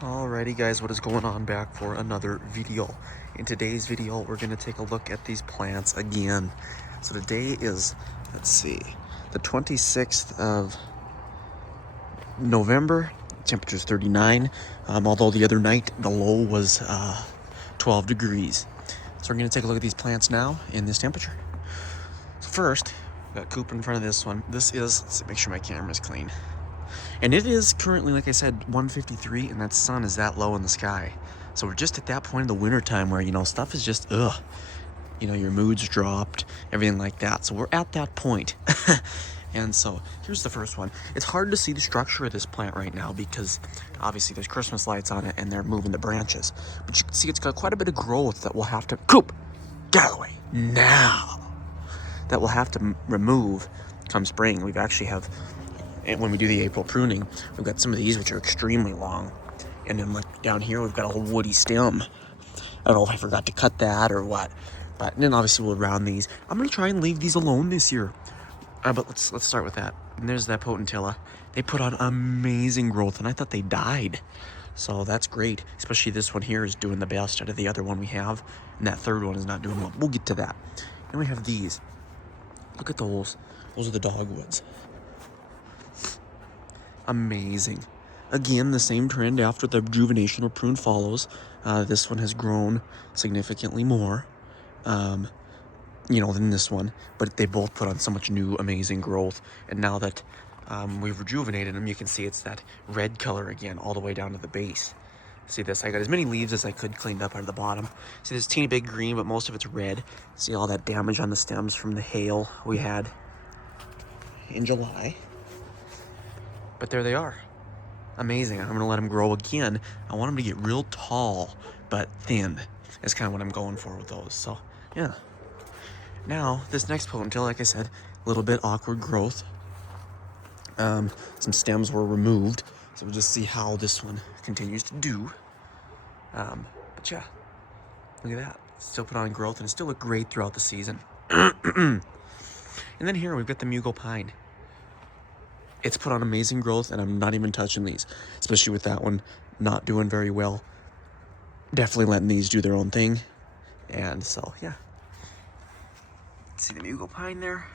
Alrighty guys, what is going on? Back for another video. In today's video, we're going to take a look at these plants again. So today is, let's see, the 26th of November. Temperature's 39, although the other night the low was 12 degrees. So we're going to take a look at these plants now in this temperature. So first, we've got Coop in front of this one. This is, let's see, make sure my camera's clean. And it is currently, like I said, 153, and that sun is that low in the sky. So we're just at that point in the winter time where, stuff is just, your mood's dropped, everything like that. So we're at that point. And so here's the first one. It's hard to see the structure of this plant right now because obviously there's Christmas lights on it and they're moving the branches. But you can see it's got quite a bit of growth that we'll have to, Coop, get out of the way, now. That we'll have to remove come spring. We've actually have, and when we do the April pruning, we've got some of these which are extremely long. And then like down here, we've got a whole woody stem. I don't know if I forgot to cut that or what. But then obviously we'll round these. I'm gonna try and leave these alone this year. But let's start with that. And there's that potentilla. They put on amazing growth and I thought they died. So that's great. Especially this one here is doing the best out of the other one we have. And that third one is not doing well. We'll get to that. Then we have these. Look at those. Those are the dogwoods. Amazing. Again, the same trend after the rejuvenation or prune follows. This one has grown significantly more, than this one. But they both put on so much new, amazing growth. And now that we've rejuvenated them, you can see it's that red color again, all the way down to the base. See this? I got as many leaves as I could cleaned up out of the bottom. See this teeny bit green, but most of it's red. See all that damage on the stems from the hail we had in July. But there they are. Amazing. I'm going to let them grow again. I want them to get real tall, but thin. That's kind of what I'm going for with those. So, yeah. Now, this next potentilla, like I said, a little bit awkward growth. Some stems were removed. So we'll just see how this one continues to do. But yeah, look at that. Still put on growth and it still looked great throughout the season. And then here we've got the Mugo Pine. It's put on amazing growth, and I'm not even touching these, especially with that one not doing very well. Definitely letting these do their own thing. And so, yeah. See the Mugo Pine there?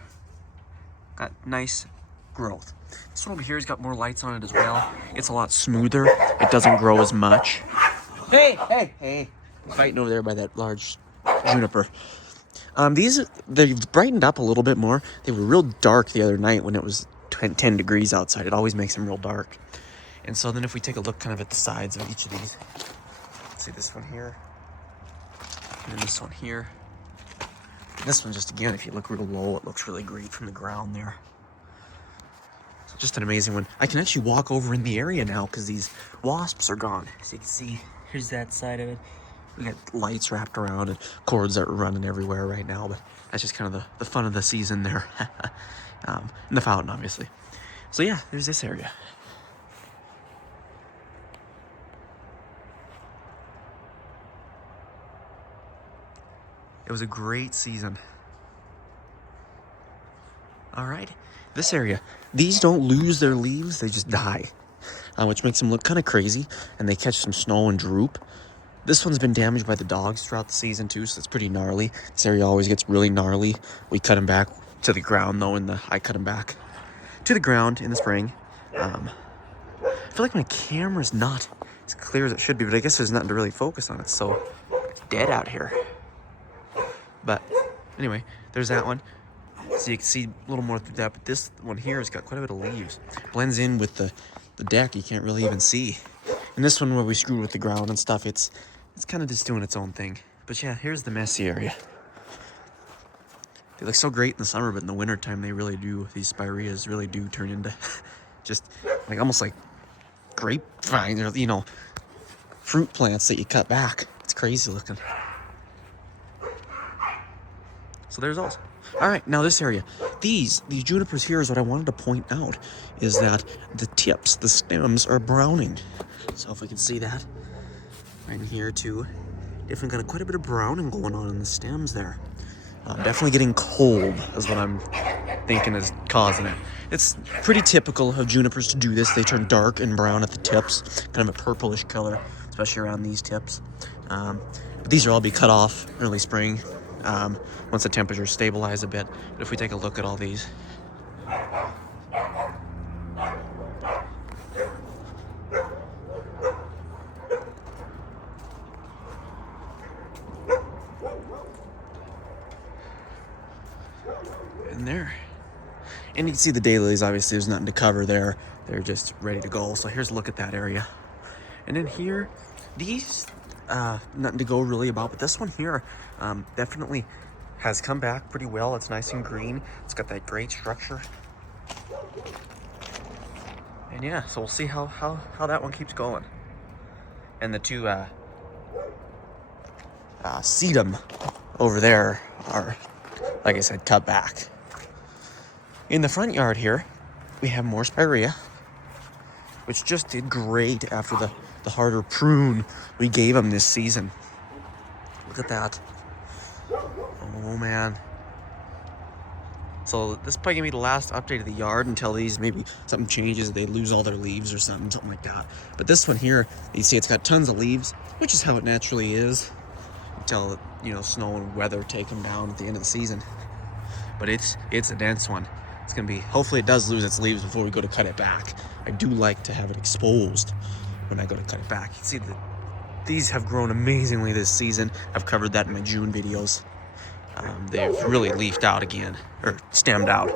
Got nice growth. This one over here has got more lights on it as well. It's a lot smoother. It doesn't grow as much. Hey. Fighting over there by that large juniper. They've brightened up a little bit more. They were real dark the other night when it was 10 degrees outside. It always makes them real dark. And so then if we take a look kind of at the sides of each of these, see this one here, and then this one here. This one, just again, if you look real low, it looks really great from the ground there. So just an amazing one. I can actually walk over in the area now because these wasps are gone. So you can see, here's that side of it. We got lights wrapped around and cords that are running everywhere right now, but that's just kind of the fun of the season there. And the fountain, obviously. So yeah, there's this area. It was a great season. All right, this area. These don't lose their leaves, they just die, which makes them look kind of crazy, and they catch some snow and droop. This one's been damaged by the dogs throughout the season too, so it's pretty gnarly. This area always gets really gnarly. We cut them back to the ground though, I cut them back to the ground in the spring. I feel like my camera's not as clear as it should be, but I guess there's nothing to really focus on. It's so dead out here. But anyway, there's that one. So you can see a little more through that, but this one here has got quite a bit of leaves. Blends in with the deck, you can't really even see. And this one where we screwed with the ground and stuff, it's kind of just doing its own thing. But yeah, here's the messy area. They look so great in the summer, but in the wintertime, they really do, these spireas really do turn into just like almost like grapevine, or, fruit plants that you cut back. It's crazy looking. So there's those. All right, now this area. These junipers here is what I wanted to point out, is that the tips, the stems are browning. So if we can see that right in here too, definitely got quite a bit of browning going on in the stems there. Definitely getting cold is what I'm thinking is causing it. It's pretty typical of junipers to do this. They turn dark and brown at the tips, kind of a purplish color, especially around these tips. But these will all be cut off early spring once the temperatures stabilize a bit. But if we take a look at all these, in there. And you can see the daylilies, obviously there's nothing to cover there. They're just ready to go. So here's a look at that area. And then here, these, nothing to go really about, but this one here definitely has come back pretty well. It's nice and green. It's got that great structure. And yeah, so we'll see how that one keeps going. And the two sedum over there are, like I said, cut back. In the front yard here, we have more spirea, which just did great after the harder prune we gave them this season. Look at that. Oh man. So this is probably gonna be the last update of the yard until these, maybe something changes, they lose all their leaves or something like that. But this one here, you see it's got tons of leaves, which is how it naturally is until, you know, snow and weather take them down at the end of the season. But it's a dense one. It's gonna be, hopefully it does lose its leaves before we go to cut it back. I do like to have it exposed when I go to cut it back. You can see that these have grown amazingly this season. I've covered that in my June videos. They've really leafed out again, or stemmed out.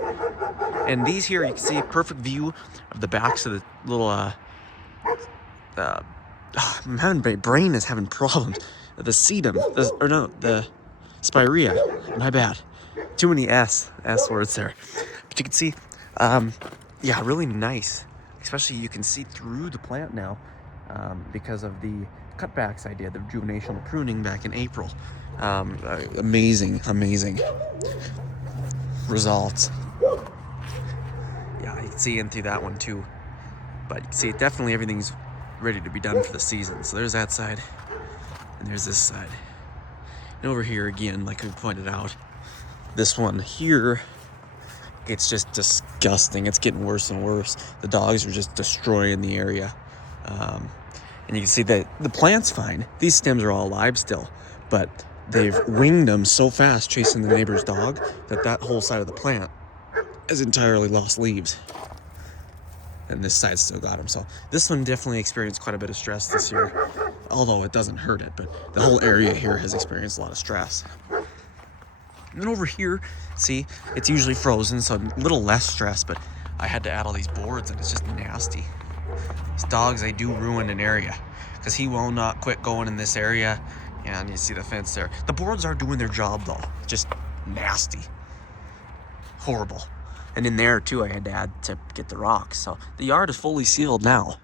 And these here, you can see a perfect view of the backs of the little, man, my brain is having problems. The sedum, the spirea, my bad. Too many S words there. But you can see, yeah, really nice. Especially you can see through the plant now because of the cutbacks I did, the rejuvenation and pruning back in April. Amazing results. Yeah, you can see in through that one too. But you can see definitely everything's ready to be done for the season. So there's that side, and there's this side. And over here again, like we pointed out, this one here, it's just disgusting. It's getting worse and worse. The dogs are just destroying the area. And you can see that the plant's fine. These stems are all alive still, but they've winged them so fast chasing the neighbor's dog that whole side of the plant has entirely lost leaves. And this side still got them. So this one definitely experienced quite a bit of stress this year, although it doesn't hurt it, but the whole area here has experienced a lot of stress. And then over here, see, it's usually frozen, so a little less stress, but I had to add all these boards and it's just nasty. These dogs, they do ruin an area because he will not quit going in this area. And you see the fence there. The boards are doing their job though. Just nasty. Horrible. And in there too, I had to add to get the rocks. So the yard is fully sealed now.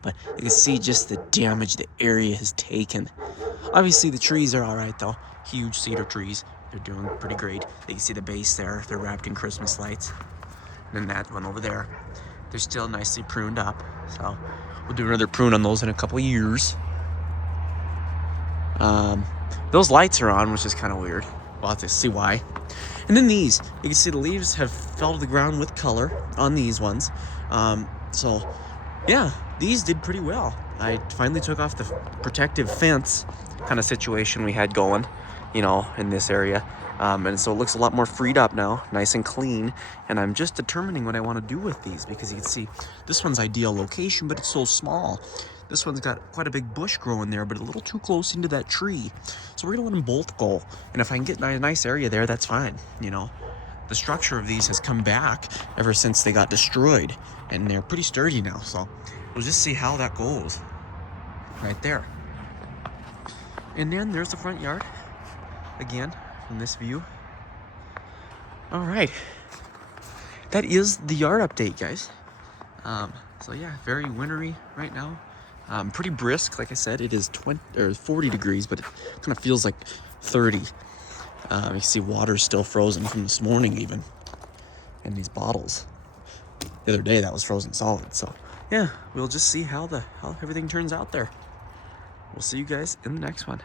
But you can see just the damage the area has taken. Obviously the trees are all right though. Huge cedar trees. They're doing pretty great. You can see the base there. They're wrapped in Christmas lights. And then that one over there, they're still nicely pruned up. So we'll do another prune on those in a couple of years. Those lights are on, which is kind of weird. We'll have to see why. And then these, you can see the leaves have fell to the ground with color on these ones. So yeah, these did pretty well. I finally took off the protective fence kind of situation we had going, you know, in this area. And so it looks a lot more freed up now, nice and clean. And I'm just determining what I want to do with these because you can see this one's ideal location, but it's so small. This one's got quite a big bush growing there, but a little too close into that tree. So we're gonna let them both go. And if I can get a nice area there, that's fine, you know. The structure of these has come back ever since they got destroyed, and they're pretty sturdy now. So we'll just see how that goes right there. And then there's the front yard again from this view. All right, that is the yard update, guys. So yeah, very wintry right now. Pretty brisk, like I said. It is 40 degrees, but it kind of feels like 30. You see water's still frozen from this morning even in these bottles. The other day that was frozen solid. So yeah, we'll just see how everything turns out there. We'll see you guys in the next one.